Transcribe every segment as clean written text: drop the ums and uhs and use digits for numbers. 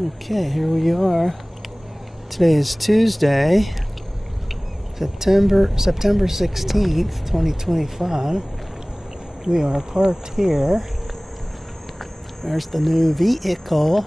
Okay, here we are. Today is Tuesday, September 16th, 2025. We are parked here. There's the new vehicle.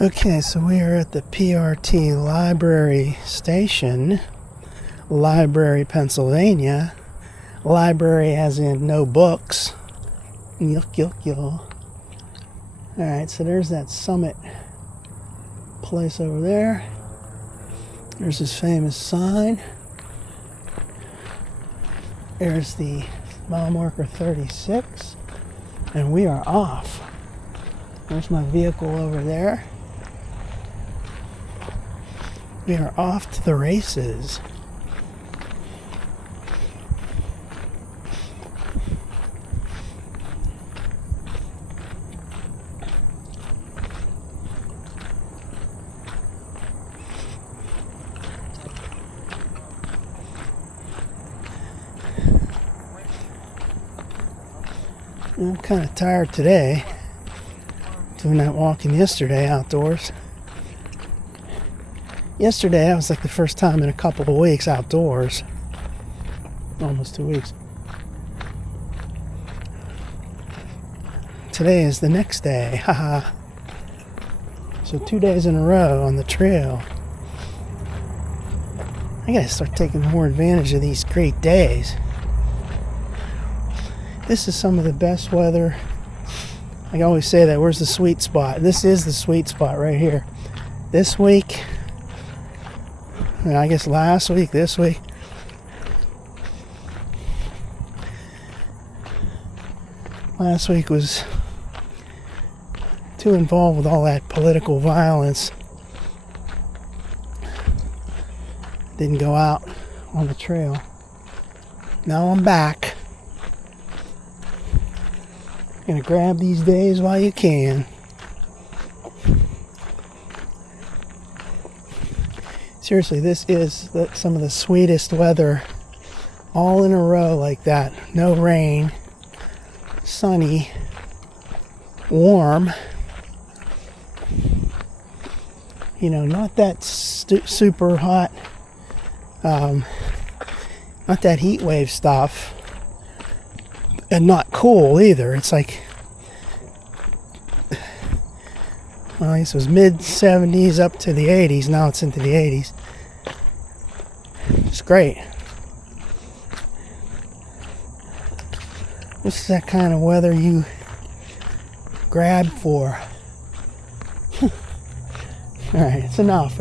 Okay, so we are at the PRT Library Station, Library, Pennsylvania. Library as in no books. Yuck, yuck, yuck. Alright, so there's that Summit place over there. There's this famous sign. There's the mile marker 36. And we are off. There's my vehicle over there. We are off to the races. I'm kind of tired today. Doing that walking yesterday outdoors. Yesterday, that was like the first time in a couple of weeks outdoors. Almost 2 weeks. Today is the next day. Haha. So 2 days in a row on the trail. I gotta start taking more advantage of these great days. This is some of the best weather. I always say that. Where's the sweet spot? This is the sweet spot right here. This week, and I guess last week, this week. Last week was too involved with all that political violence. Didn't go out on the trail. Now I'm back. Gonna grab these days while you can. Seriously, this is some of the sweetest weather, all in a row like that. No rain, sunny, warm. You know, not that super hot, not that heat wave stuff, and not cool either. It's like, well, I guess it was mid 70s up to the 80s. Now it's into the 80s. It's great. This is that kind of weather you grab for. Alright, it's enough.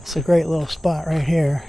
It's a great little spot right here.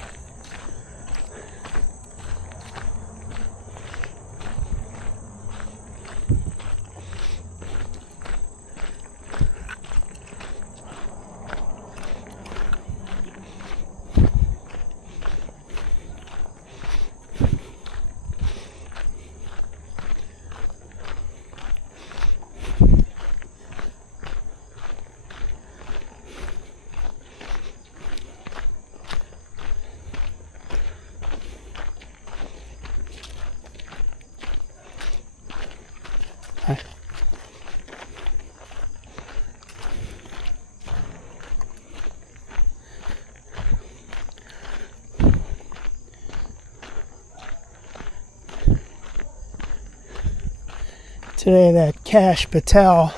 Today that Kash Patel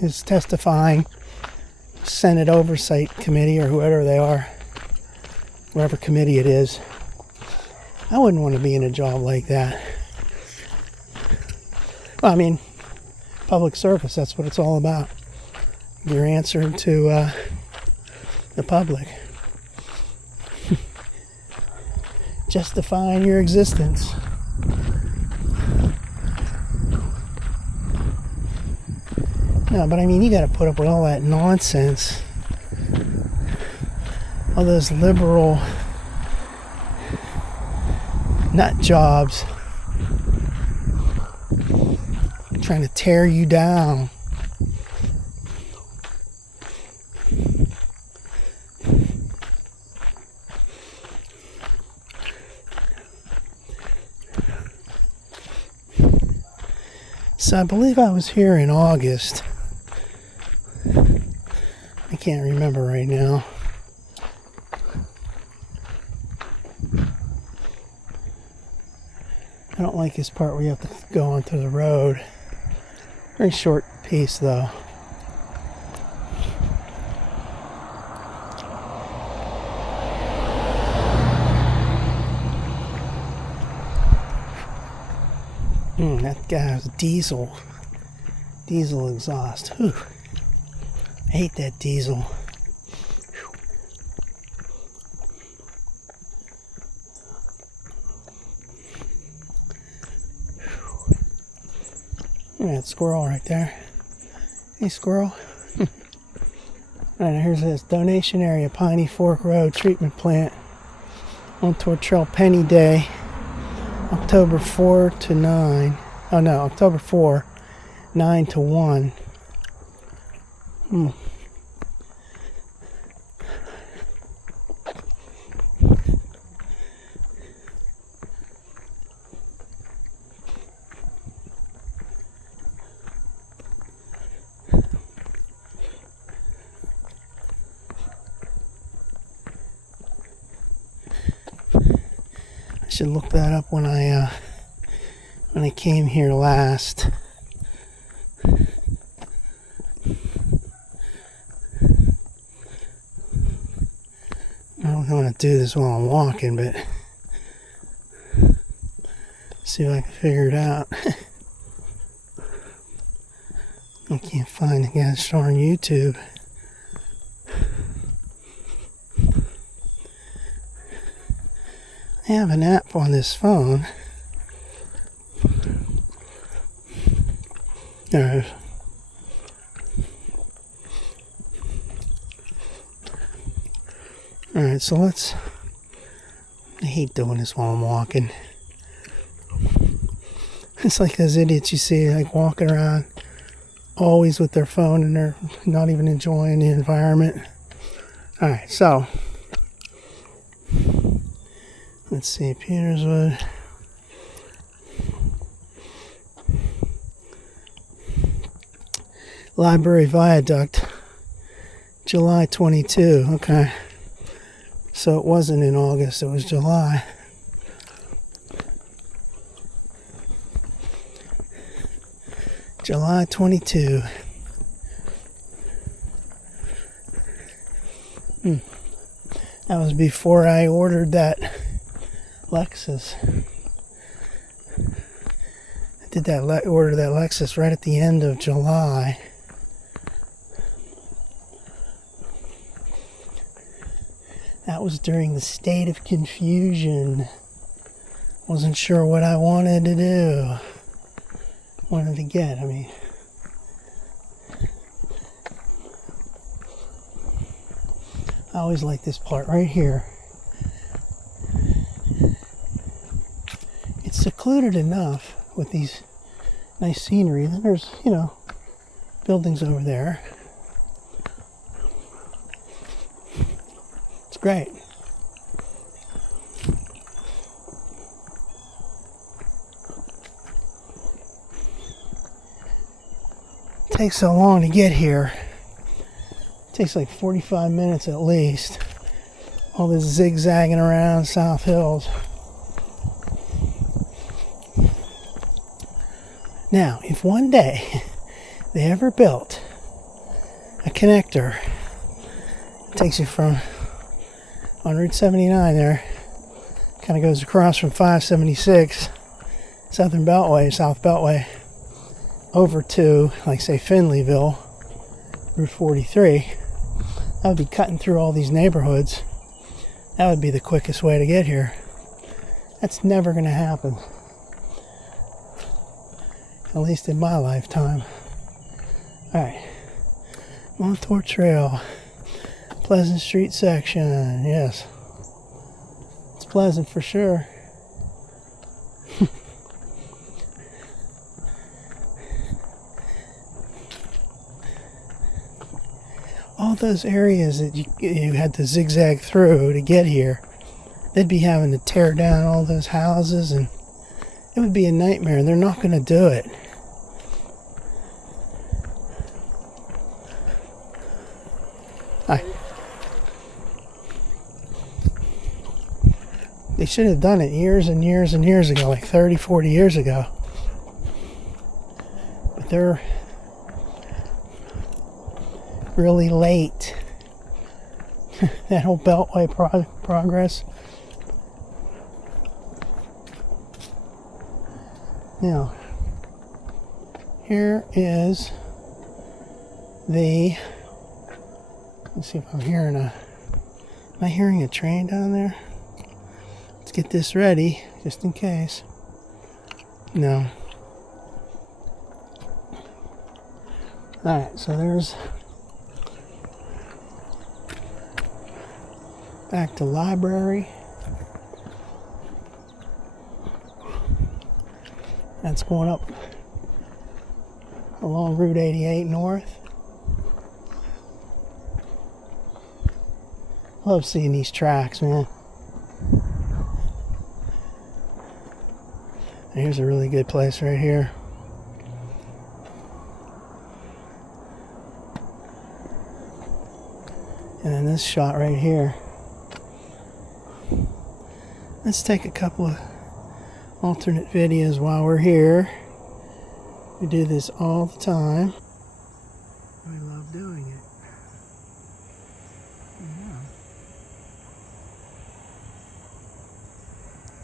is testifying, Senate Oversight Committee or whoever they are, whatever committee it is. I wouldn't want to be in a job like that. Well, I mean, public service, that's what it's all about. You're answering to the public. Justifying your existence. No, but I mean, you got to put up with all that nonsense. All those liberal nut jobs trying to tear you down. So I believe I was here in August. I can't remember right now. I don't like this part where you have to go onto the road. Very short piece though. That guy's diesel exhaust. Whew. I hate that diesel. That squirrel right there. Hey, squirrel. Alright, here's this donation area, Piney Fork Road Treatment Plant. On toward Trail Penny Day, October 4 to 9. Oh no, October 4, 9 to 1. I should look that up when I came here last. I don't want to do this while I'm walking, but see if I can figure it out. I can't find the guy's show on YouTube. I have an app on this phone. Alright. Alright, so let's... I hate doing this while I'm walking. It's like those idiots you see, like, walking around always with their phone and they're not even enjoying the environment. Alright, so... let's see, Peterswood... Library Viaduct, July 22. Okay. So it wasn't in August, it was July. July 22. That was before I ordered that Lexus. I did that order that Lexus right at the end of July. That was during the state of confusion. Wasn't sure what I wanted to do. Wanted to get, I mean. I always like this part right here. It's secluded enough with these nice scenery. Then there's, buildings over there. Great. It takes so long to get here. It takes like 45 minutes at least. All this zigzagging around South Hills. Now, if one day they ever built a connector, it takes you from on Route 79 there, kind of goes across from 576, Southern Beltway, South Beltway, over to, like say, Finleyville, Route 43. I would be cutting through all these neighborhoods. That would be the quickest way to get here. That's never going to happen. At least in my lifetime. Alright. Montour Trail. Pleasant Street section. Yes. It's pleasant for sure. All those areas that you had to zigzag through to get here, they'd be having to tear down all those houses, and it would be a nightmare, and they're not going to do it. Hi. They should have done it years and years and years ago, like 30, 40 years ago. But they're really late. That whole Beltway progress. Now, here is the, let's see if I'm hearing am I hearing a train down there? Let's get this ready, just in case. No. Alright, so there's back to library. That's going up along Route 88 north. Love seeing these tracks, man. And here's a really good place right here. And then this shot right here. Let's take a couple of alternate videos while we're here. We do this all the time. We love doing it. Yeah.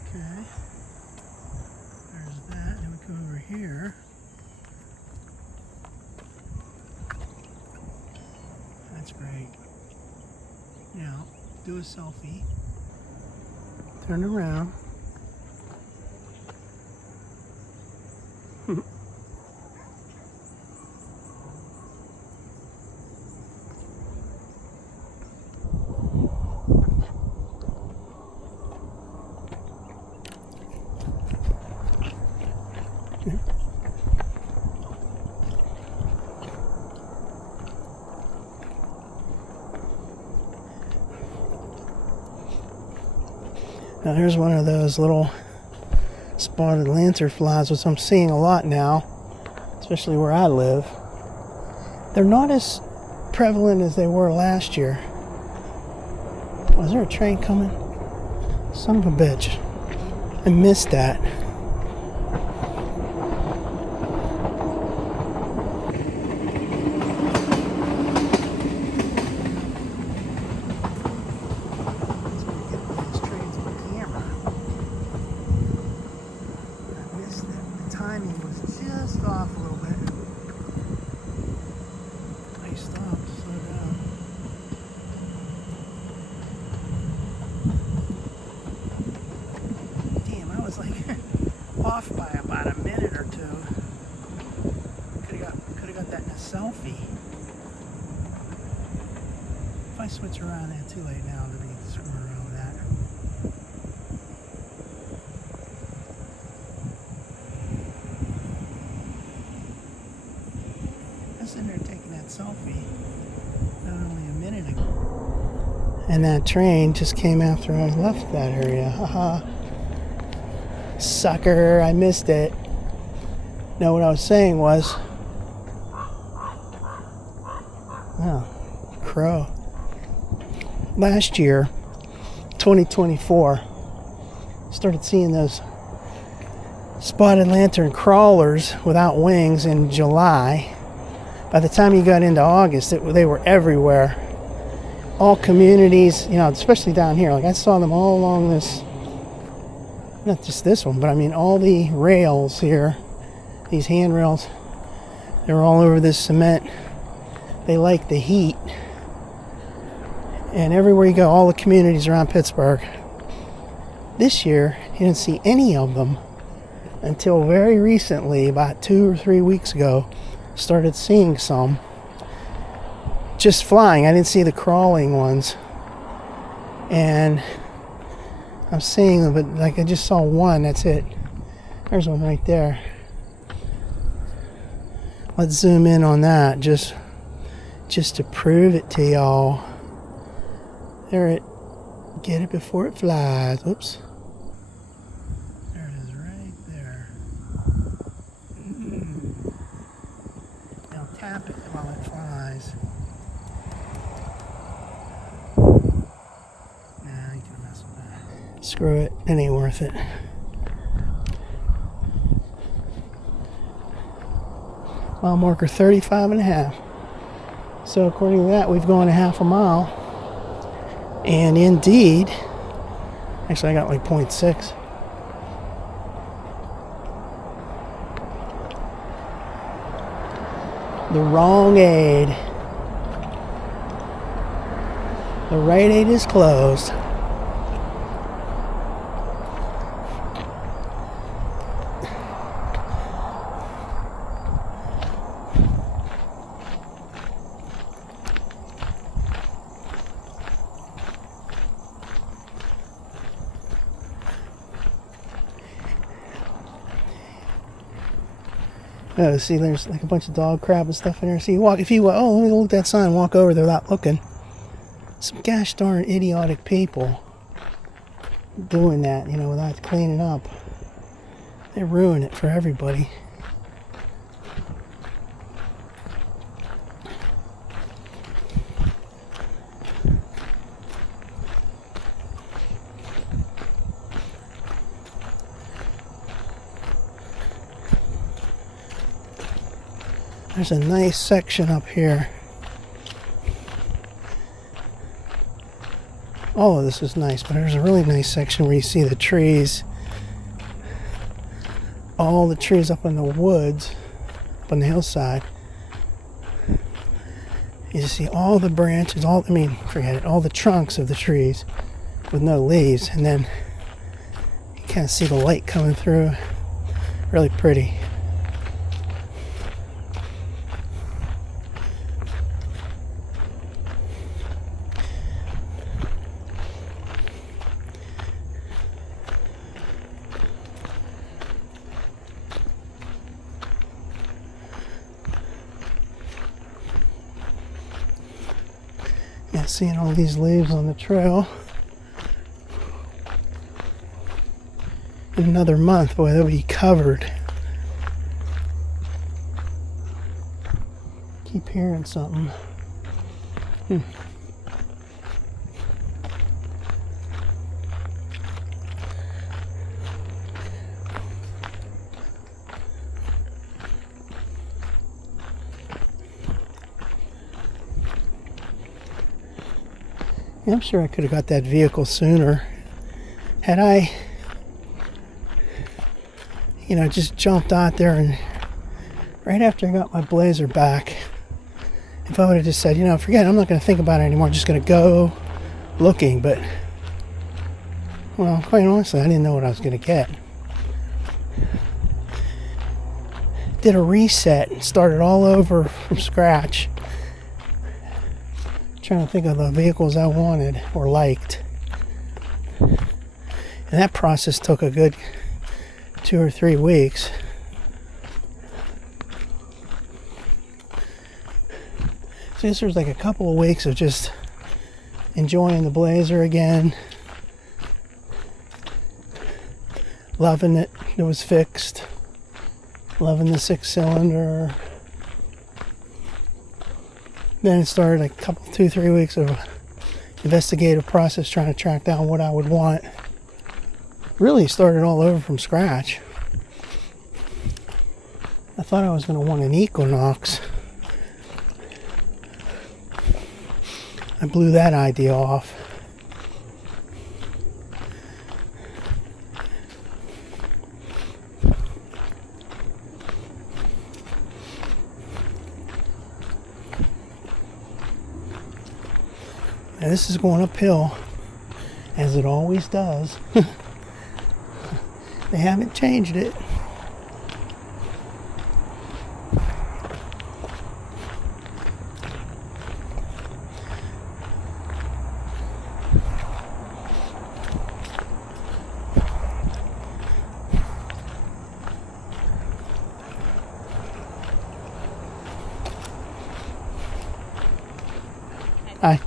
Okay. There's that. And we come over here. That's great. Now, do a selfie. Turn around. Now here's one of those little spotted lanternflies, which I'm seeing a lot now, especially where I live. They're not as prevalent as they were last year. Was there a train coming? Son of a bitch. I missed that. Off by about a minute or two. Could have got that in a selfie. If I switch around, it's too late now to be screwing around with that. I was sitting there taking that selfie not only a minute ago. And that train just came after I left that area. Haha. Sucker, I missed it. No, what I was saying was, oh, crow. Last year, 2024, started seeing those spotted lantern crawlers without wings in July. By the time you got into August, they were everywhere. All communities, you know, especially down here. Like I saw them all along this. Not just this one, but I mean all the rails here, these handrails, they're all over this cement. They like the heat. And everywhere you go, all the communities around Pittsburgh. This year, you didn't see any of them until very recently, about 2 or 3 weeks ago. Started seeing some just flying. I didn't see the crawling ones. And I'm seeing them, but like I just saw one, that's it. There's one right there. Let's zoom in on that just to prove it to y'all. There it. Get it before it flies. Oops. There it is right there. Now tap it while it flies. Nah, you can mess with that. Screw it. It ain't worth it. Mile marker 35.5. So according to that, we've gone a half a mile. And indeed, actually I got like 0.6. The wrong aid. The right aid is closed. Oh, see, there's like a bunch of dog crap and stuff in there. See, if you oh, let me look at that sign, walk over there without looking. Some gosh darn idiotic people doing that, without cleaning up. They ruin it for everybody. There's a nice section up here. All of this is nice, but there's a really nice section where you see the trees. All the trees up in the woods, up on the hillside. You see all the branches, forget it, all the trunks of the trees with no leaves. And then you kind of see the light coming through. Really pretty. Yeah, seeing all these leaves on the trail. In another month, boy, they'll be covered. Keep hearing something. I'm sure I could have got that vehicle sooner. Had I, just jumped out there and right after I got my Blazer back, if I would have just said, forget it, I'm not going to think about it anymore, I'm just going to go looking. But, well, quite honestly, I didn't know what I was going to get. Did a reset and started all over from scratch. Trying to think of the vehicles I wanted or liked. And that process took a good 2 or 3 weeks. So this was like a couple of weeks of just enjoying the Blazer again. Loving it. It was fixed. Loving the 6-cylinder. Then it started like 2-3 weeks of investigative process trying to track down what I would want. Really started all over from scratch. I thought I was going to want an Equinox. I blew that idea off. And this is going uphill, as it always does. They haven't changed it. Hi.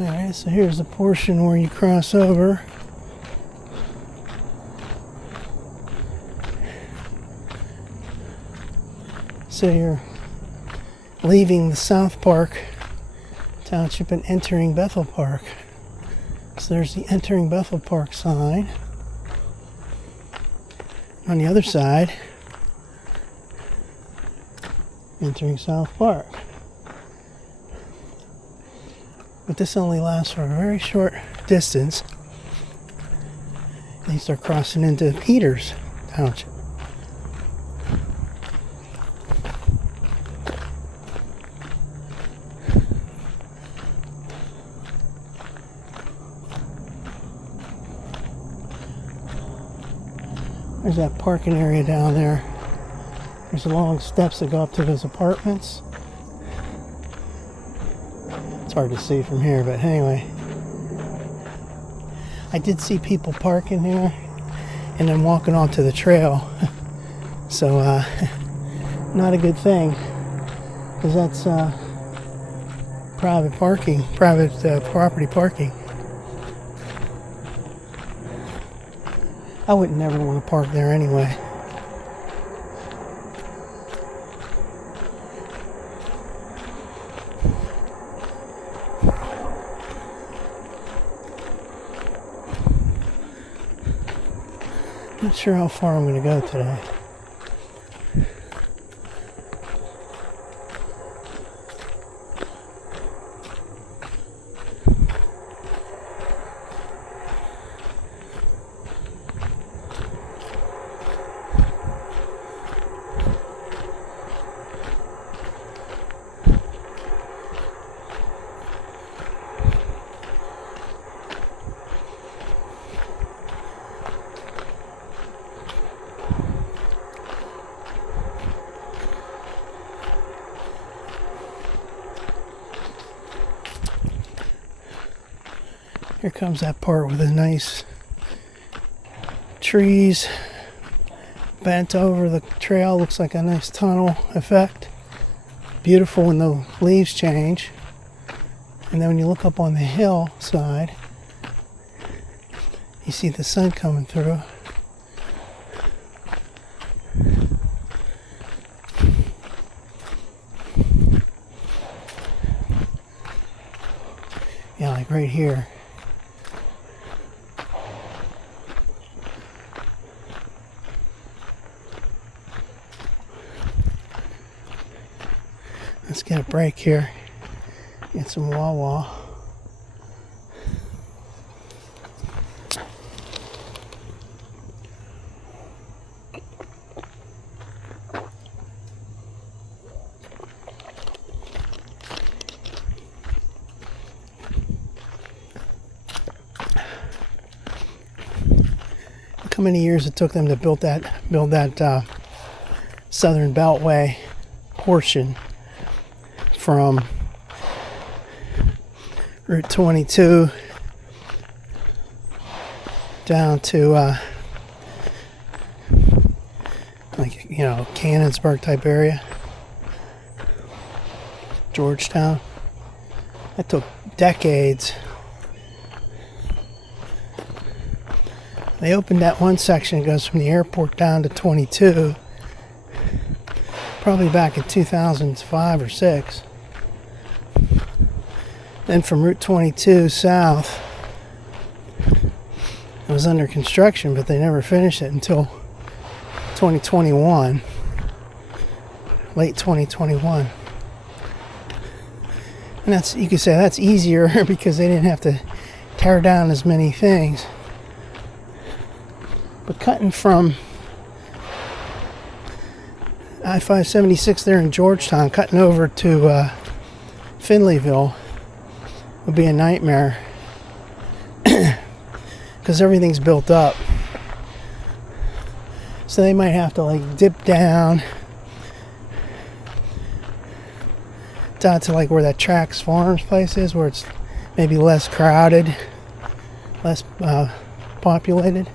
Alright, so here's the portion where you cross over. So you're leaving the South Park Township and entering Bethel Park. So there's the entering Bethel Park sign. On the other side, entering South Park. But this only lasts for a very short distance. And you start crossing into Peters Township. There's that parking area down there. There's long steps that go up to those apartments. It's hard to see from here, but anyway. I did see people parking here and then walking onto the trail. So, not a good thing. Because that's private parking, private property parking. I would never want to park there anyway. Not sure how far I'm going to go today. Here comes that part with the nice trees bent over the trail. Looks like a nice tunnel effect. Beautiful when the leaves change. And then when you look up on the hillside, you see the sun coming through. Yeah, like right here. Let's get a break here. Get some Wawa. Look how many years it took them to build that Southern Beltway portion from Route 22 down to like, you know, Cannonsburg type area. Georgetown. That took decades. They opened that one section that goes from the airport down to 22, probably back in 2005 or 6. Then from Route 22 south, it was under construction, but they never finished it until 2021, late 2021. And that's, you could say that's easier because they didn't have to tear down as many things. But cutting from I-576 there in Georgetown, cutting over to Finleyville would be a nightmare because everything's built up. So they might have to like dip down to like where that Trax Farms place is, where it's maybe less crowded, less populated.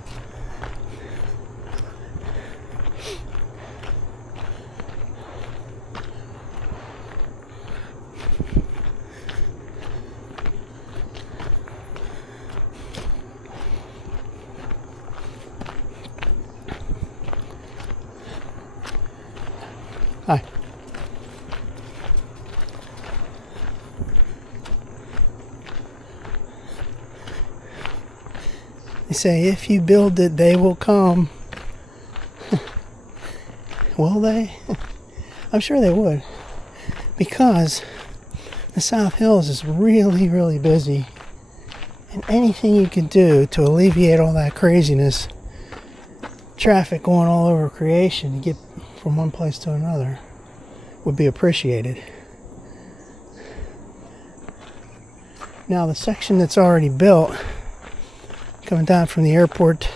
Hi. They say if you build it, they will come. Will they? I'm sure they would. Because the South Hills is really, really busy. And anything you can do to alleviate all that craziness, traffic going all over creation to get from one place to another, would be appreciated. Now the section that's already built, coming down from the airport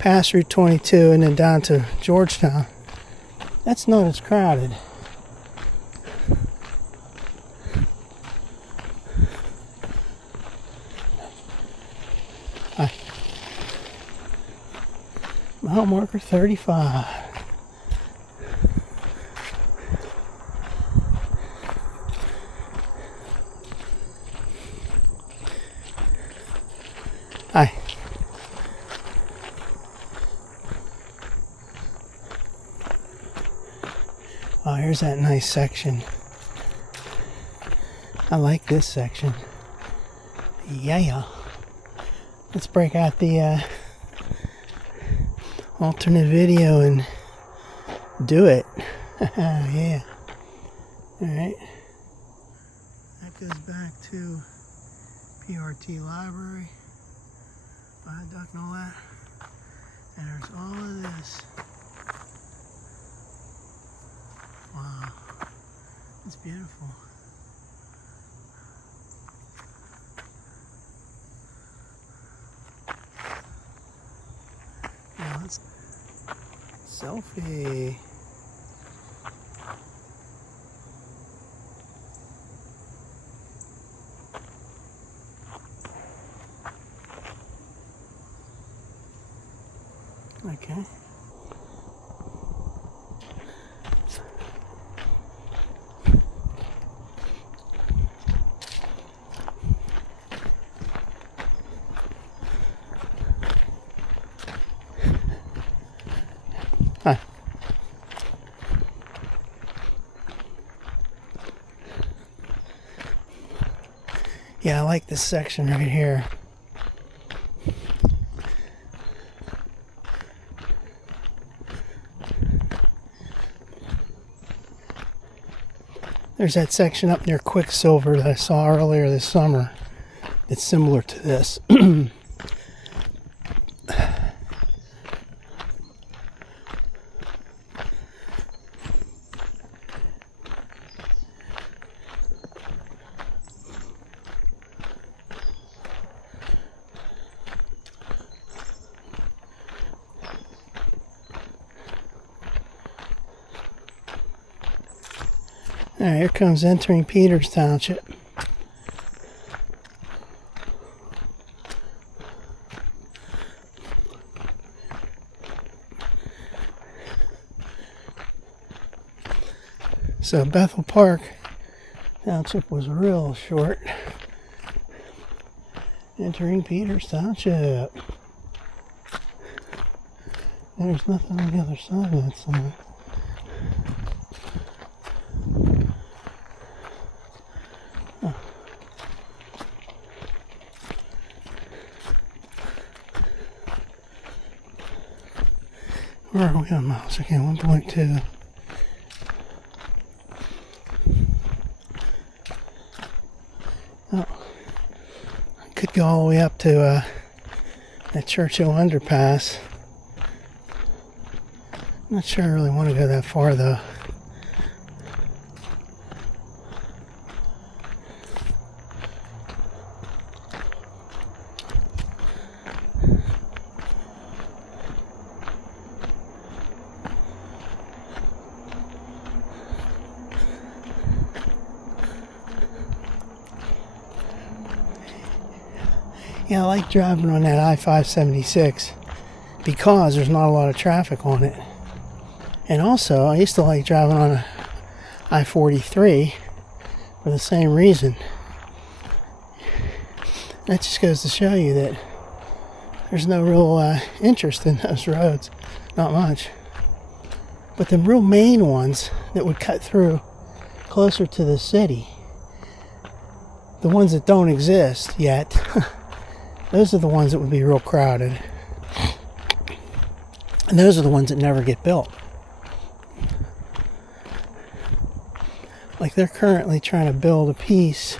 past Route 22 and then down to Georgetown, that's not as crowded. Hi. Mile marker 35. Hi. Oh, here's that nice section. I like this section. Yeah. Let's break out the alternate video and do it. Yeah. Alright. That goes back to PRT library. Viaduct and all that, and there's all of this. Wow, it's beautiful. Now let's selfie. Okay. Hi. Yeah, I like this section right here. There's that section up near Quicksilver that I saw earlier this summer. It's similar to this. Alright, here comes entering Peters Township. So Bethel Park Township was real short. Entering Peters Township. There's nothing on the other side of that sign. Oh. Where are we on miles? Okay, 1.2. Oh. I could go all the way up to that Churchill underpass. I'm not sure I really want to go that far though. Yeah, I like driving on that I-576 because there's not a lot of traffic on it. And also, I used to like driving on a I-43 for the same reason. That just goes to show you that there's no real interest in those roads. Not much. But the real main ones that would cut through closer to the city, the ones that don't exist yet, those are the ones that would be real crowded. And those are the ones that never get built. Like they're currently trying to build a piece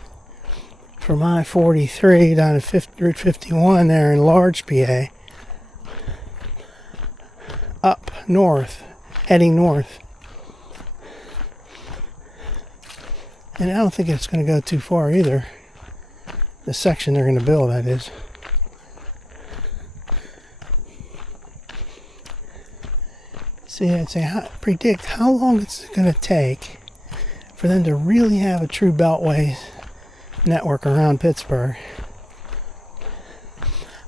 from I-43 down to Route 51 there in Large, PA. Up north, heading north. And I don't think it's going to go too far either. The section they're going to build, that is. So yeah, I'd say predict how long it's going to take for them to really have a true beltway network around Pittsburgh.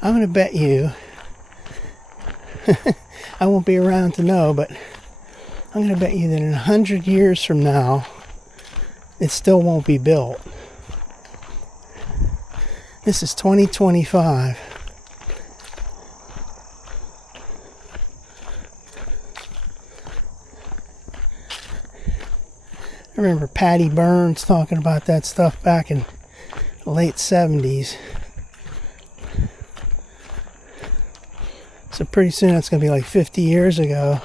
I'm going to bet you, I won't be around to know, but I'm going to bet you that in 100 years from now, it still won't be built. This is 2025. I remember Patty Burns talking about that stuff back in the late 70s. So pretty soon that's going to be like 50 years ago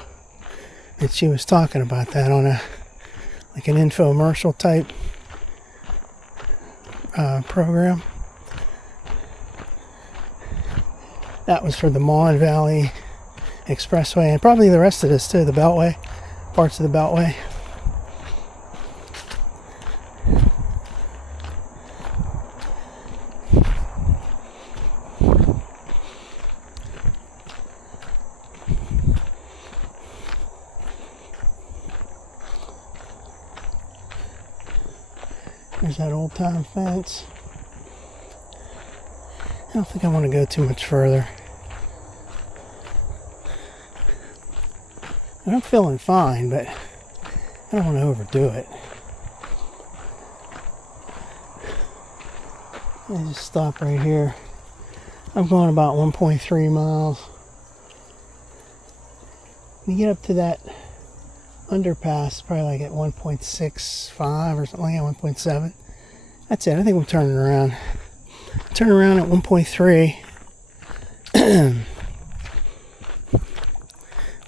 that she was talking about that on an infomercial type program. That was for the Mon Valley Expressway and probably the rest of this too, the Beltway, parts of the Beltway. There's that old time fence. I don't think I want to go too much further. And I'm feeling fine, but I don't want to overdo it. I just stop right here. I'm going about 1.3 miles. When you get up to that underpass, probably like at 1.65 or something like that, 1.7. That's it. I think I'm turning around. Turn around at 1.3.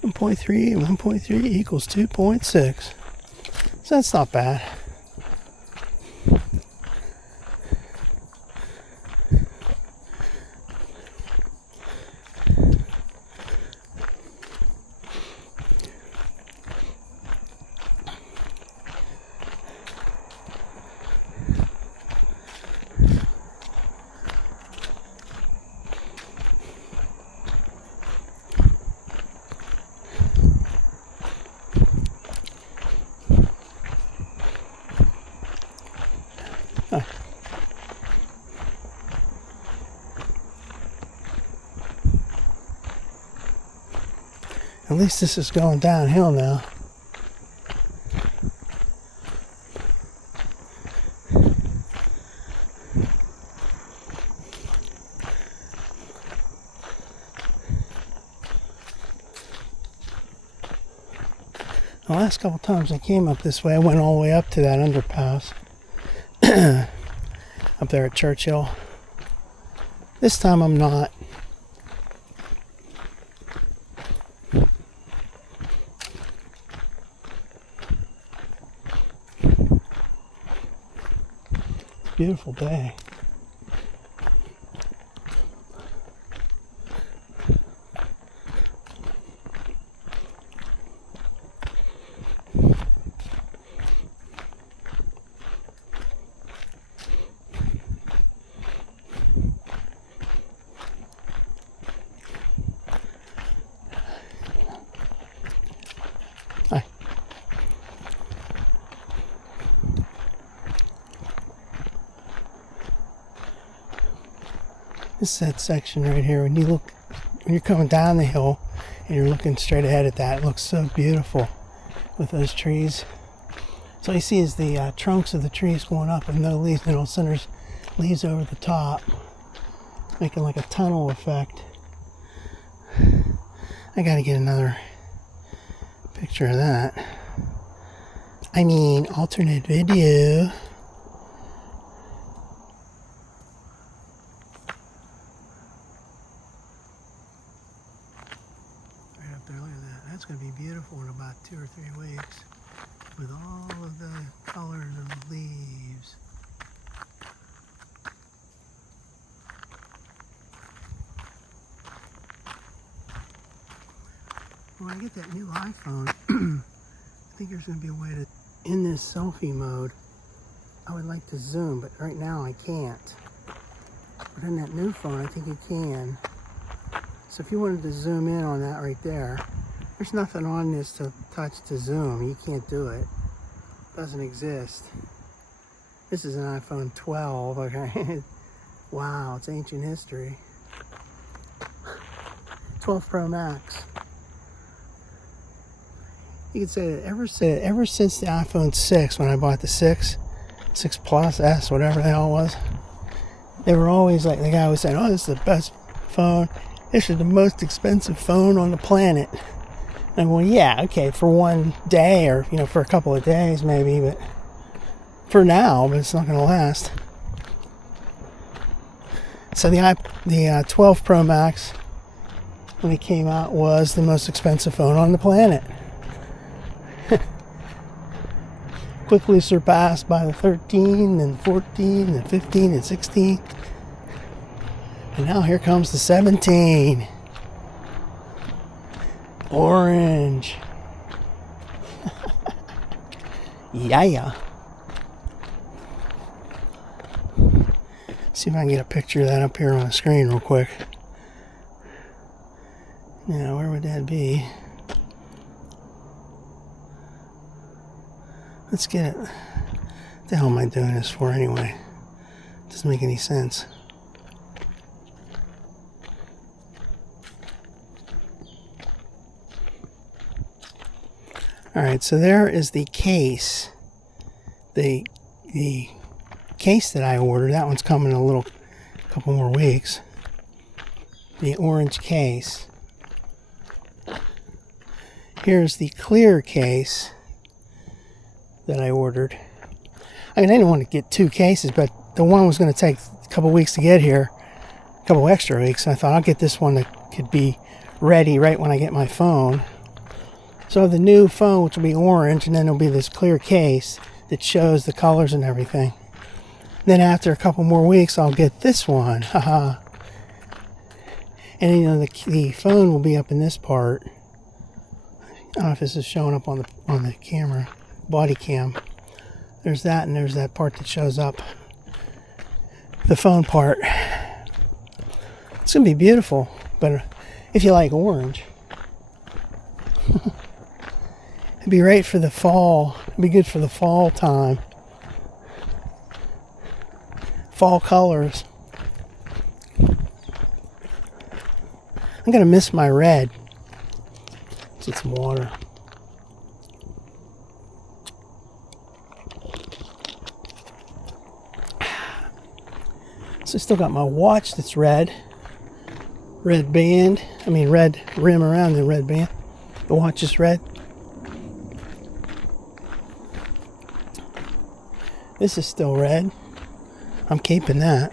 1.3 equals 2.6. So that's not bad. At least this is going downhill now. The last couple times I came up this way, I went all the way up to that underpass. Up there at Churchill. This time I'm not. Beautiful day. Hi. This is that section right here. When you're coming down the hill and you're looking straight ahead at that, it looks so beautiful with those trees. So all you see is the trunks of the trees going up and no leaves, and all of a sudden there's leaves over the top, making like a tunnel effect. I gotta get another picture of that. I mean, alternate video. Right up there, look at that. That's gonna be beautiful in about 2 or 3 weeks with all of the colors of the leaves. When I get that new iPhone, I think there's going to be a way to, in this selfie mode, I would like to zoom, but right now I can't. But in that new phone, I think you can. So if you wanted to zoom in on that right there, there's nothing on this to touch to zoom. You can't do it. It doesn't exist. This is an iPhone 12, okay? Wow, it's ancient history. 12 Pro Max. You could say that ever since the iPhone 6, when I bought the 6 Plus S, whatever the hell it was, they were always like, the guy was saying, oh, this is the best phone. This is the most expensive phone on the planet. And well, yeah, okay, for one day or, for a couple of days maybe, but for now, but it's not going to last. So the 12 Pro Max, when it came out, was the most expensive phone on the planet. Quickly surpassed by the 13 and 14 and 15 and 16. And now here comes the 17. Orange. Yeah. See if I can get a picture of that up here on the screen real quick. Now, where would that be? Let's get it. What the hell am I doing this for anyway? Doesn't make any sense. Alright, so there is the case. The case that I ordered. That one's coming in a couple more weeks. The orange case. Here's the clear case that I ordered. I mean, I didn't want to get 2 cases, but the one was going to take a couple weeks to get here, a couple extra weeks. I thought I'll get this one that could be ready right when I get my phone. So the new phone, which will be orange, and then there'll be this clear case that shows the colors and everything. Then after a couple more weeks, I'll get this one. Haha. And the phone will be up in this part. I don't know if this is showing up on the camera. Body cam. There's that, and there's that part that shows up. The phone part. It's gonna be beautiful, but if you like orange, it'd be right for the fall. It'd be good for the fall time. Fall colors. I'm gonna miss my red. Let's get some water. So I still got my watch that's red. Red band. I mean red rim around the red band. The watch is red. This is still red. I'm keeping that.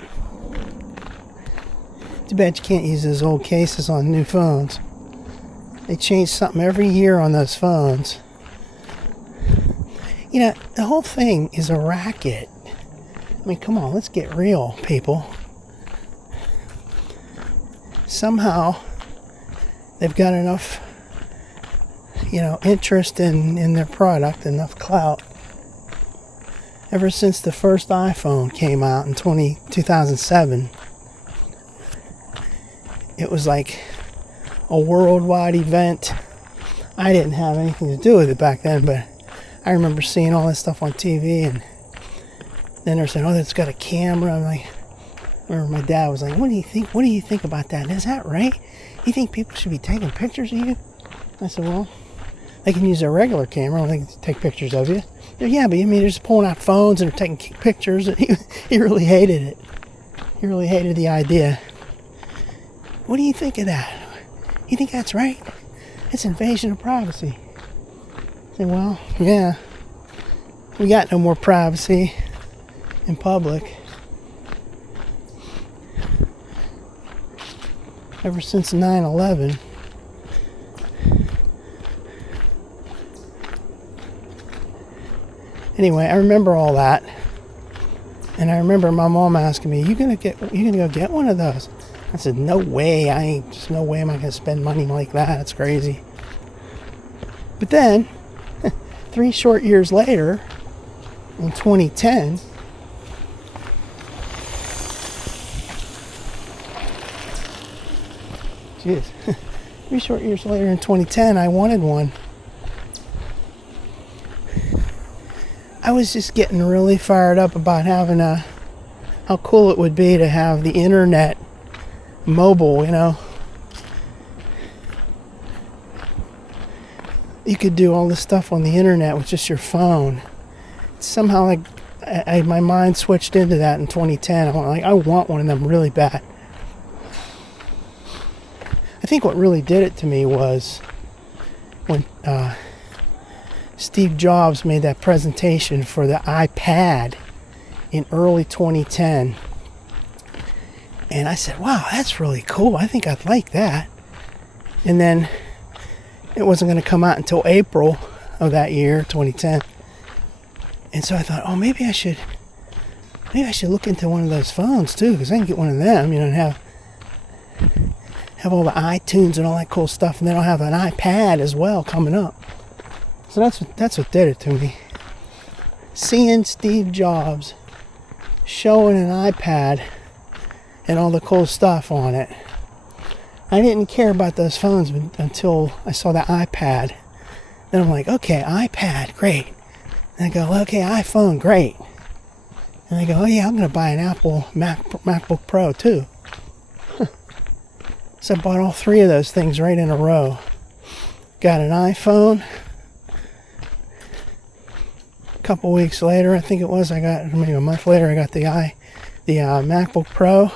Too bad you can't use those old cases on new phones. They change something every year on those phones. You know, the whole thing is a racket. I mean, come on, let's get real, people. Somehow, they've got enough, interest in their product, enough clout. Ever since the first iPhone came out in 2007, it was like a worldwide event. I didn't have anything to do with it back then, but I remember seeing all this stuff on TV, and then they're saying, "Oh, it's got a camera." I'm like, I remember my dad was like, "What do you think? What do you think about that? Is that right? You think people should be taking pictures of you?" I said, "Well, they can use a regular camera when they can take pictures of you." Yeah, but I mean, they're just pulling out phones and they're taking pictures. And he really hated it. He really hated the idea. What do you think of that? You think that's right? It's invasion of privacy. I said, well, yeah. We got no more privacy in public. Ever since 9/11. Anyway, I remember all that. And I remember my mom asking me, you gonna go get one of those? I said, no way, no way am I gonna spend money like that. That's crazy. But then, 3 short years later, in 2010, jeez, 3 short years later in 2010, I wanted one. I was just getting really fired up about having how cool it would be to have the internet mobile, You could do all this stuff on the internet with just your phone. Somehow, my mind switched into that in 2010. I want one of them really bad. I think what really did it to me was when Steve Jobs made that presentation for the iPad in early 2010. And I said, wow, that's really cool. I think I'd like that. And then it wasn't going to come out until April of that year, 2010. And so I thought, oh, maybe I should look into one of those phones too, because I can get one of them, and have all the iTunes and all that cool stuff, and then I'll have an iPad as well coming up. So that's what did it to me. Seeing Steve Jobs showing an iPad and all the cool stuff on it. I didn't care about those phones until I saw the iPad. Then I'm like, okay, iPad, great. And I go, okay, iPhone, great. And I go, oh yeah, I'm going to buy an Apple MacBook Pro too. So I bought all 3 of those things right in a row. Got an iPhone. A couple weeks later, I think it was, maybe a month later, I got the MacBook Pro.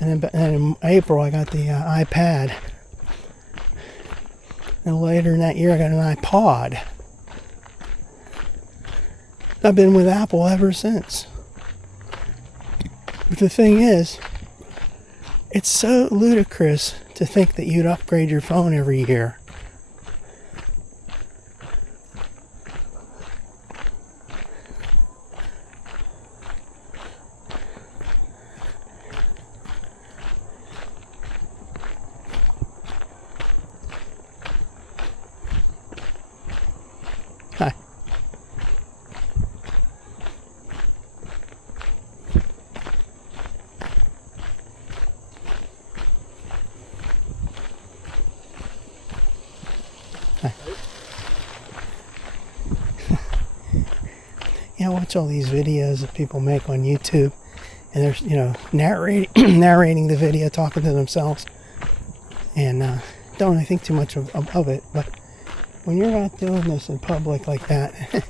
And then in April, I got the iPad. And later in that year, I got an iPod. I've been with Apple ever since. But the thing is, it's so ludicrous to think that you'd upgrade your phone every year. Hi. I watch all these videos that people make on YouTube, and they're narrating the video, talking to themselves, and don't really think too much of it. But when you're not doing this in public like that,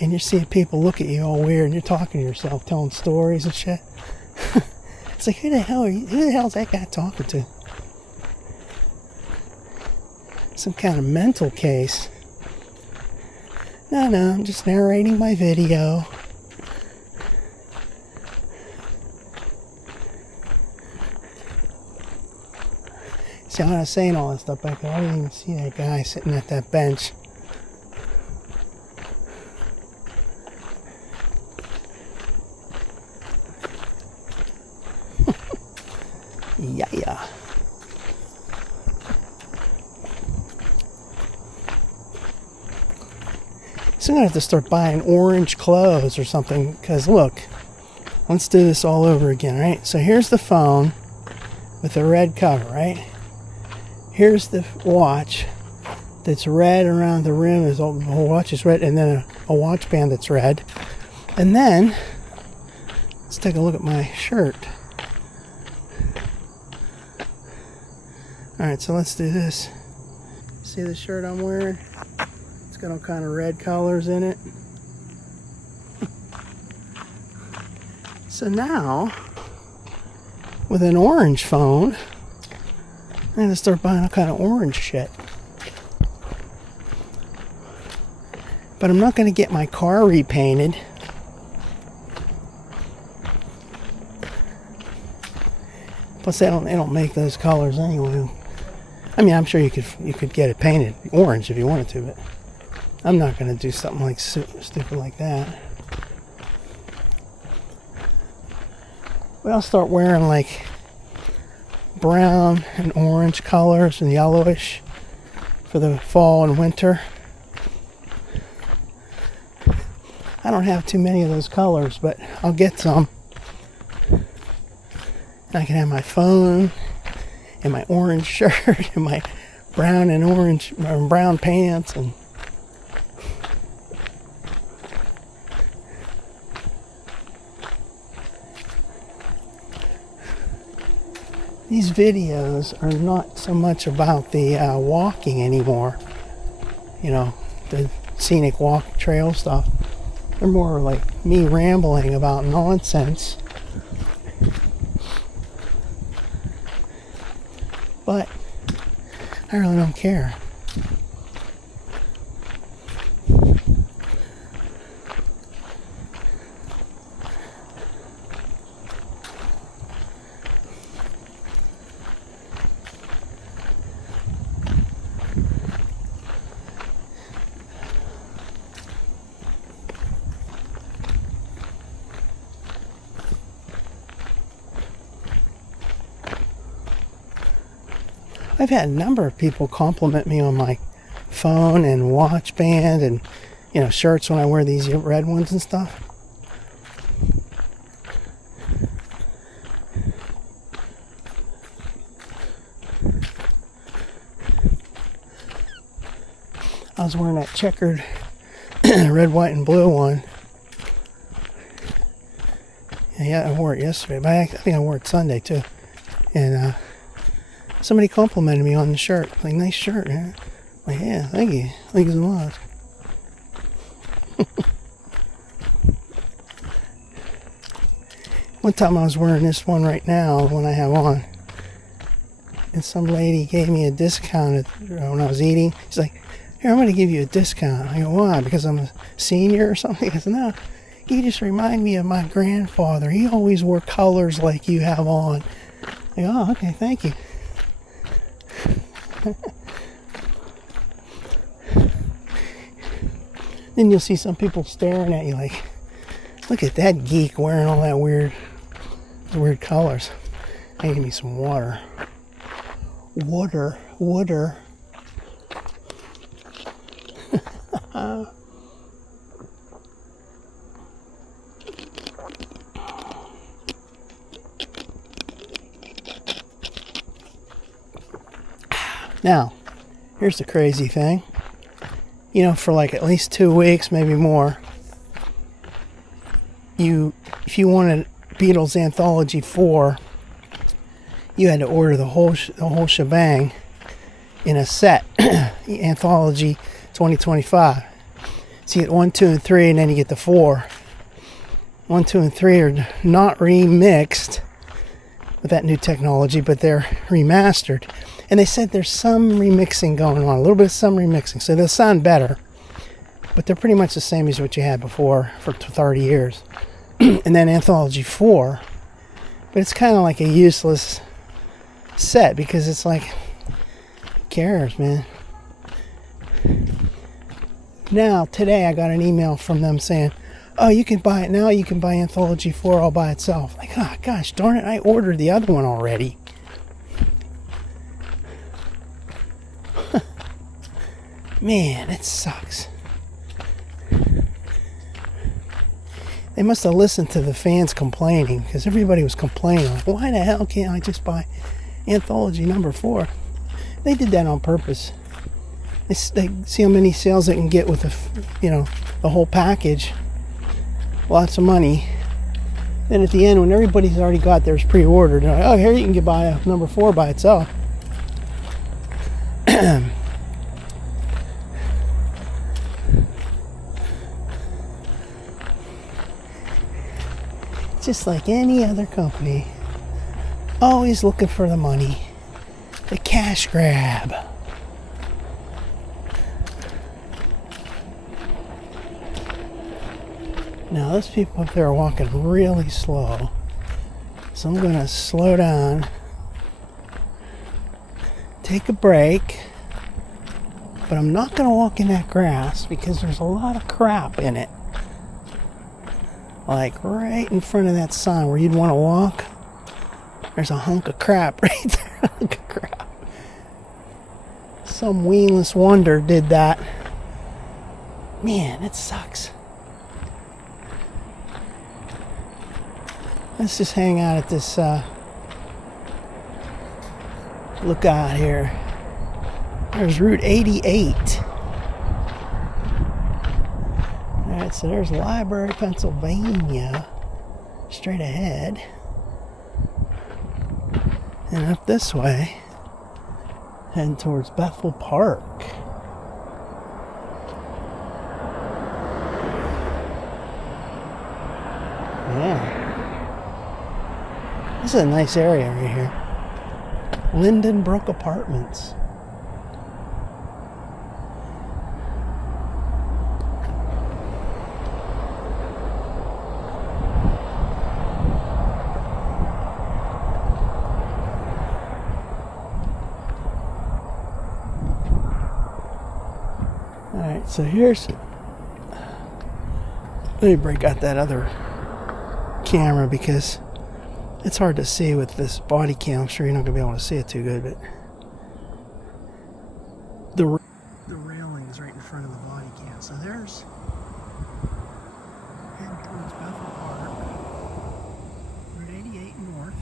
and you're seeing people look at you all weird, and you're talking to yourself, telling stories and shit, it's like, who the hell is that guy talking to? Some kind of mental case. No, I'm just narrating my video. See, I was saying all this stuff back there. I didn't even see that guy sitting at that bench. Yeah. So I'm gonna have to start buying orange clothes or something, because look, let's do this all over again, right? So here's the phone with the red cover, right? Here's the watch that's red around the rim, the whole watch is red, and then a watch band that's red. And then let's take a look at my shirt. Alright, so let's do this. See the shirt I'm wearing? It's got all kind of red colors in it. So now, with an orange phone, I'm going to start buying all kind of orange shit. But I'm not going to get my car repainted. Plus, they don't make those colors anyway. I mean, I'm sure you could get it painted orange if you wanted to, but I'm not going to do something like stupid like that. But I'll start wearing like brown and orange colors and yellowish for the fall and winter. I don't have too many of those colors, but I'll get some. I can have my phone and my orange shirt and my brown and orange brown pants and these videos are not so much about the walking anymore, you know, the scenic walk trail stuff. They're more like me rambling about nonsense. But I really don't care. I've had a number of people compliment me on my phone and watch band and, you know, shirts when I wear these red ones and stuff. I was wearing that checkered red, white, and blue one. Yeah, I wore it yesterday, but I think I wore it Sunday too. And somebody complimented me on the shirt. Like, nice shirt, man. Like, yeah, thank you. Thank you so much. One time I was wearing this one right now, the one I have on. And some lady gave me a discount when I was eating. She's like, here, I'm going to give you a discount. I go, why? Because I'm a senior or something? He goes, no. You just remind me of my grandfather. He always wore colors like you have on. I go, oh, okay, thank you. Then you'll see some people staring at you like, look at that geek wearing all that weird colors. I need me some water. Water. Now, here's the crazy thing. You know, for like at least 2 weeks, maybe more, if you wanted Beatles Anthology 4, you had to order the whole shebang in a set. Anthology 2025. So you get 1, 2, and 3, and then you get the 4. 1, 2, and 3 are not remixed with that new technology, but they're remastered. And they said there's some remixing going on, a little bit of some remixing, so they'll sound better. But they're pretty much the same as what you had before for 30 years. And then Anthology 4, but it's kind of like a useless set because it's like cares, man? Now, today I got an email from them saying, oh, you can buy it now. You can buy Anthology 4 all by itself. Like, oh, gosh darn it. I ordered the other one already. Man, it sucks. They must have listened to the fans complaining, because everybody was complaining. Like, why the hell can't I just buy Anthology number 4? They did that on purpose. They see how many sales they can get with the whole package. Lots of money. Then at the end, when everybody's already got theirs pre-ordered, they're like, oh, here you can buy a number 4 by itself. Just like any other company, always looking for the money, the cash grab. Now those people up there are walking really slow, so I'm going to slow down, take a break, but I'm not going to walk in that grass because there's a lot of crap in it. Like right in front of that sign where you'd want to walk, there's a hunk of crap right there. A hunk of crap. Some weanless wonder did that. Man, it sucks. Let's just hang out at this lookout here. There's Route 88. Alright, so there's Library, Pennsylvania, straight ahead. And up this way, heading towards Bethel Park. Yeah. This is a nice area right here. Lindenbrook Apartments. Alright, so here's... Let me break out that other camera because it's hard to see with this body cam. I'm sure you're not going to be able to see it too good, but the railing is right in front of the body cam. So there's heading towards Bethel Park, Route 88 north.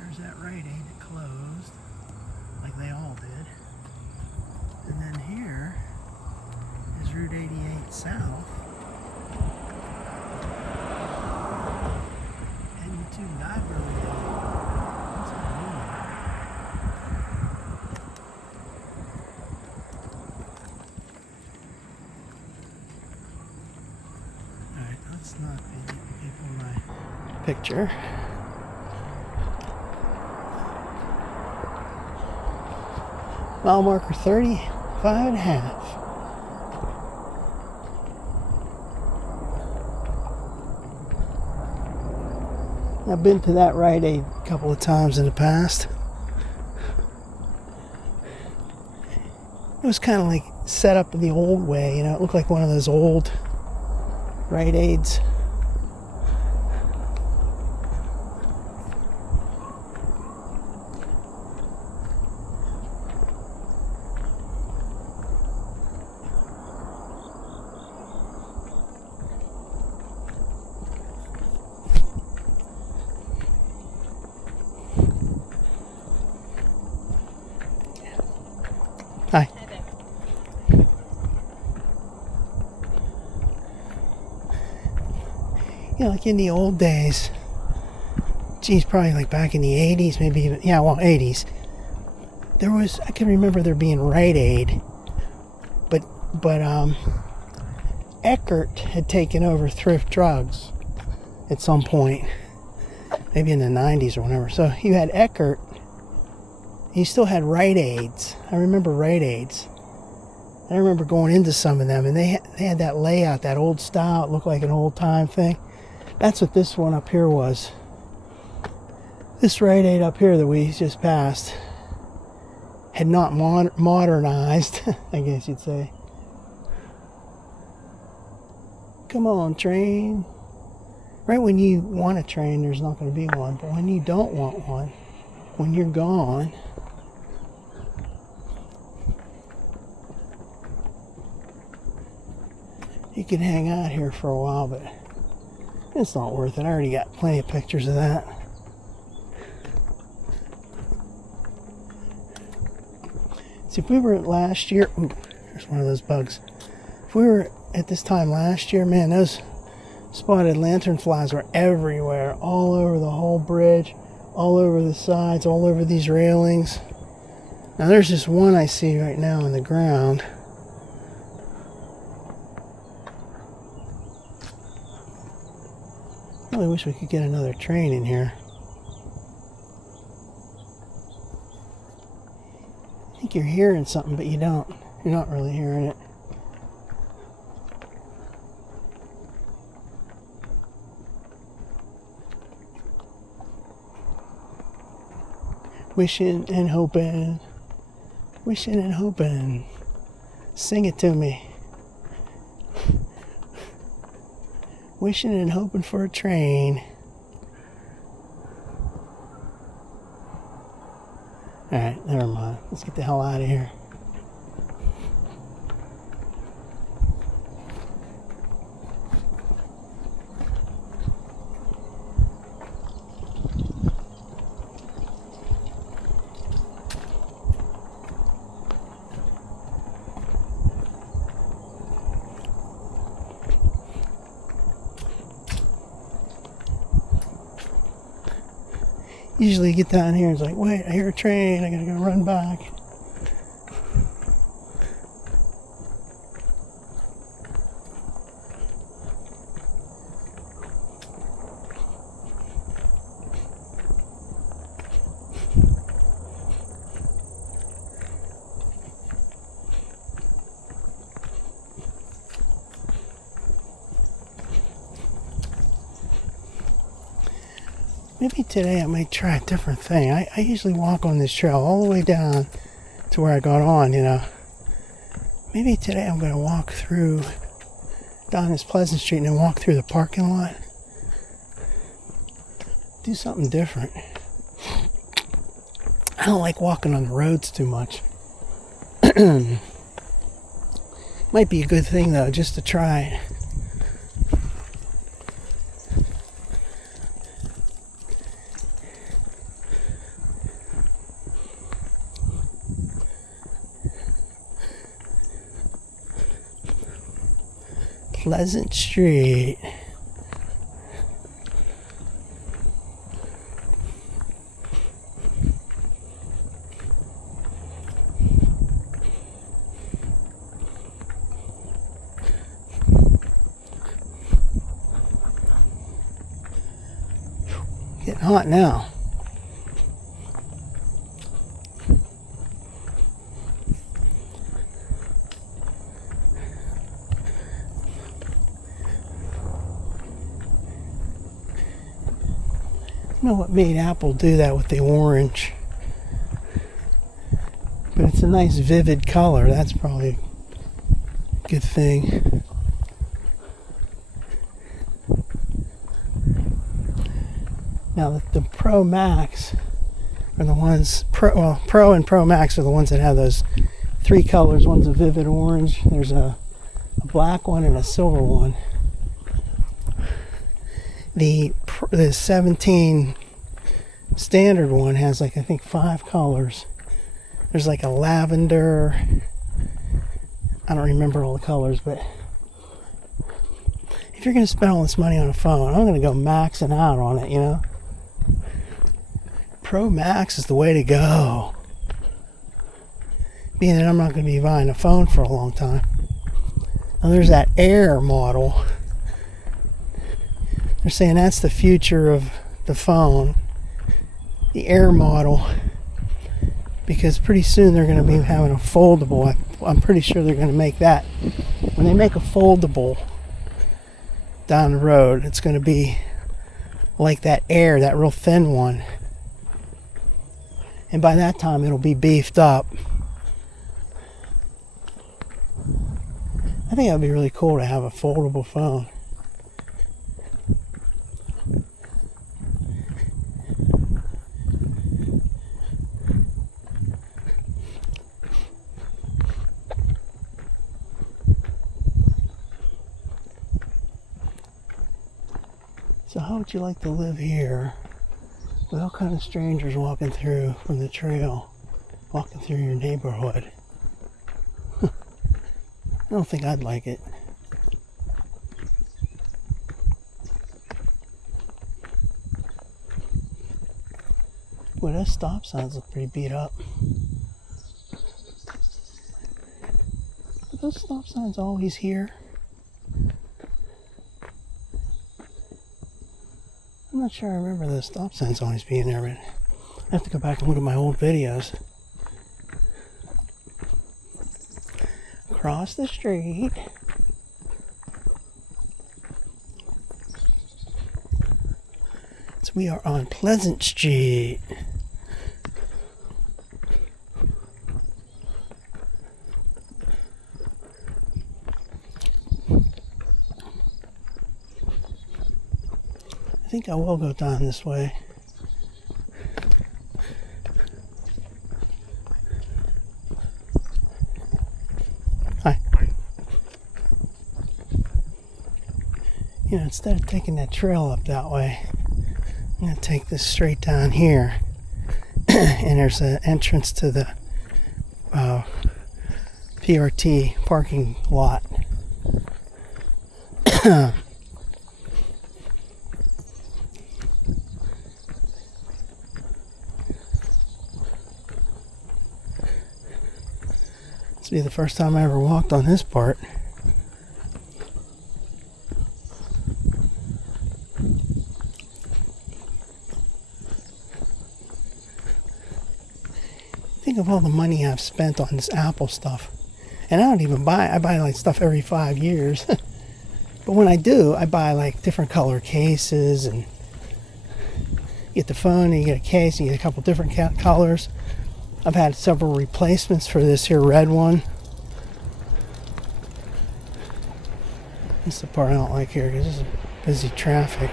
There's that Rite Aid that closed, like they all did. And then here is Route 88 south. To library. Alright, let's not be leaving people in my picture. Mile marker 35.5. I've been to that Rite Aid a couple of times in the past. It was kind of like set up in the old way, it looked like one of those old Rite Aids. Hi. Like in the old days, geez, probably like back in the 80s, maybe even, 80s, there was, I can remember there being Rite Aid, but Eckert had taken over Thrift Drugs at some point, maybe in the 90s or whatever. So you had Eckert. You still had Rite Aids. I remember Rite Aids. I remember going into some of them, and they had that layout, that old style. It looked like an old time thing. That's what this one up here was. This Rite Aid up here that we just passed. had not modernized, I guess you'd say. Come on, train. Right when you want a train, there's not going to be one. But when you don't want one, when you're gone, you can hang out here for a while, but it's not worth it. I already got plenty of pictures of that. See, if we were last year, ooh, there's one of those bugs. If we were at this time last year, man, those spotted lanternflies were everywhere, all over the whole bridge, all over the sides, all over these railings. Now there's just one I see right now on the ground. I really wish we could get another train in here. I think you're hearing something, but you don't. You're not really hearing it. Wishing and hoping, wishing and hoping. Sing it to me. Wishing and hoping for a train. Alright, never mind. Let's get the hell out of here. Usually you get down here and it's like, wait, I hear a train, I gotta go run back. Maybe today I might try a different thing. I usually walk on this trail all the way down to where I got on, you know. Maybe today I'm going to walk through down this Pleasant Street and then walk through the parking lot. Do something different. I don't like walking on the roads too much. Might be a good thing though, just to try it. Pleasant Street. Getting hot now. I don't know what made Apple do that with the orange, but it's a nice vivid color. That's probably a good thing. Now the Pro Max are the ones, Pro and Pro Max are the ones that have those three colors. One's a vivid orange, there's a black one and a silver one. The 17 standard one has like I think 5 colors. There's like a lavender, I don't remember all the colors, but if you're going to spend all this money on a phone, I'm going to go maxing out on it, you know. Pro Max is the way to go. Being that I'm not going to be buying a phone for a long time. Now there's that Air model. They're saying that's the future of the phone, the Air model, because pretty soon they're going to be having a foldable. I'm pretty sure they're going to make that. When they make a foldable down the road, it's going to be like that Air, that real thin one. and by that time it'll be beefed up. I think that would be really cool to have a foldable phone. So how would you like to live here with all kind of strangers walking through from the trail, walking through your neighborhood? I don't think I'd like it. Boy, those stop signs look pretty beat up. Are those stop signs always here? I'm not sure I remember the stop signs always being there, but I have to go back and look at my old videos. Across the street. So we are on Pleasant Street. I think I will go down this way. Hi. You know, instead of taking that trail up that way, I'm going to take this straight down here. And there's an entrance to the PRT parking lot. This will be the first time I ever walked on this part. Think of all the money I've spent on this Apple stuff. And I don't even I buy like stuff every 5 years. But when I do, I buy like different color cases, and you get the phone and you get a case and you get a couple different colors. I've had several replacements for this here red one. This is the part I don't like here because this is busy traffic.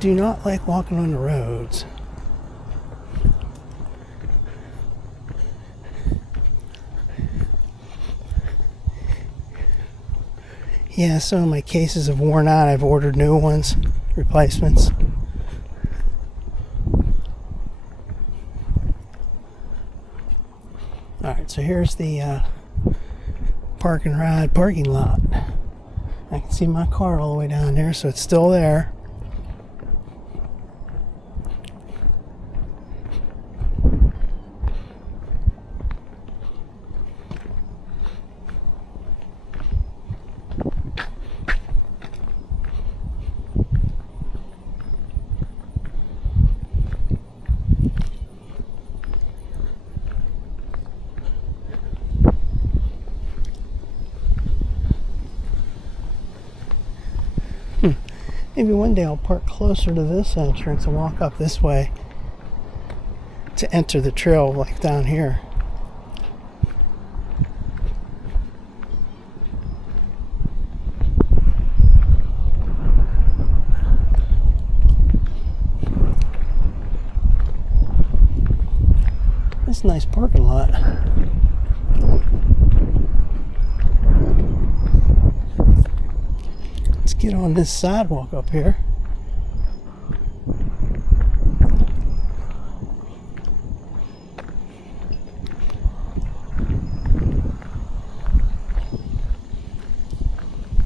Do not like walking on the roads. Yeah, some of my cases have worn out. I've ordered new ones, replacements. Alright, so here's the park and ride parking lot. I can see my car all the way down there, so it's still there. Maybe one day I'll park closer to this entrance and walk up this way to enter the trail, like down here. This is a nice parking lot. Get on this sidewalk up here.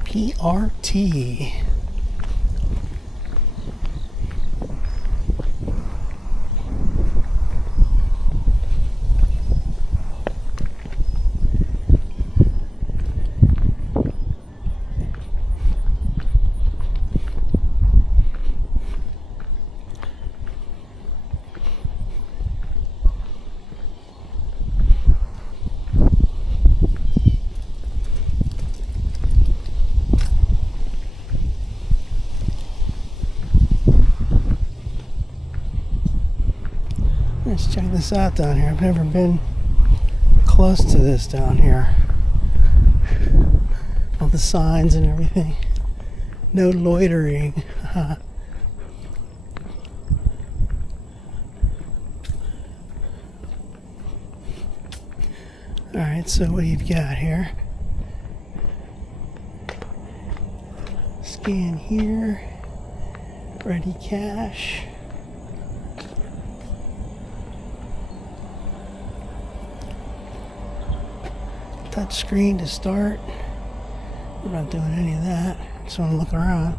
PRT. Let's check this out down here. I've never been close to this down here. All the signs and everything. No loitering. Alright, so what do you got here? Scan here. Ready cash. Touch screen to start. I'm not doing any of that. Just want to look around.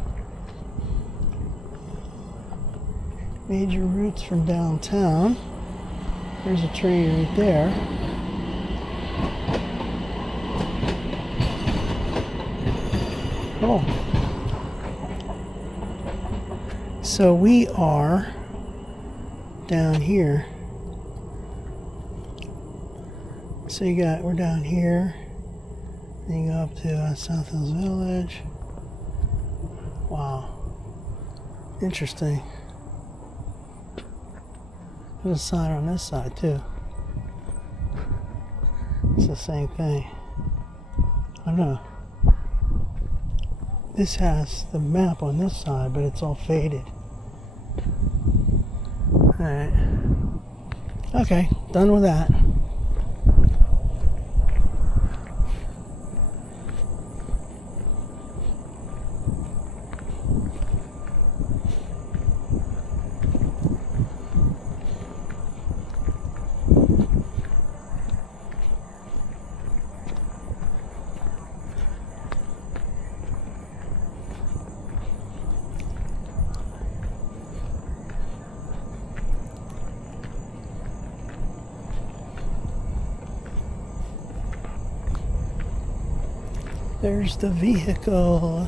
Major routes from downtown. There's a train right there. Oh. So we are down here. So we're down here. Then you go up to South Hills Village. Wow. Interesting. There's a sign on this side too. It's the same thing. I don't know. This has the map on this side, but it's all faded. Alright. Okay, done with that. There's the vehicle.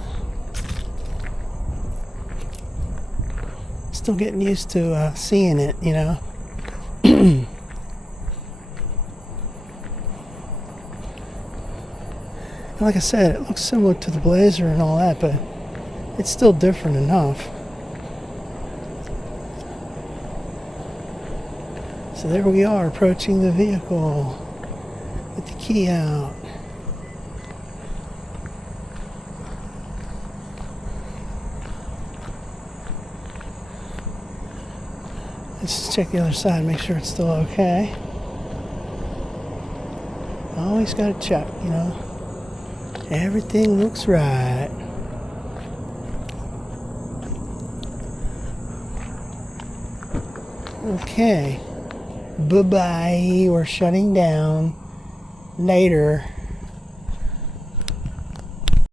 Still getting used to seeing it, you know. Like I said, it looks similar to the Blazer and all that, but it's still different enough. So there we are, approaching the vehicle with the key out. Let's just check the other side, make sure it's still okay. Always gotta check, you know. Everything looks right. Okay. Bye-bye. We're shutting down. Later.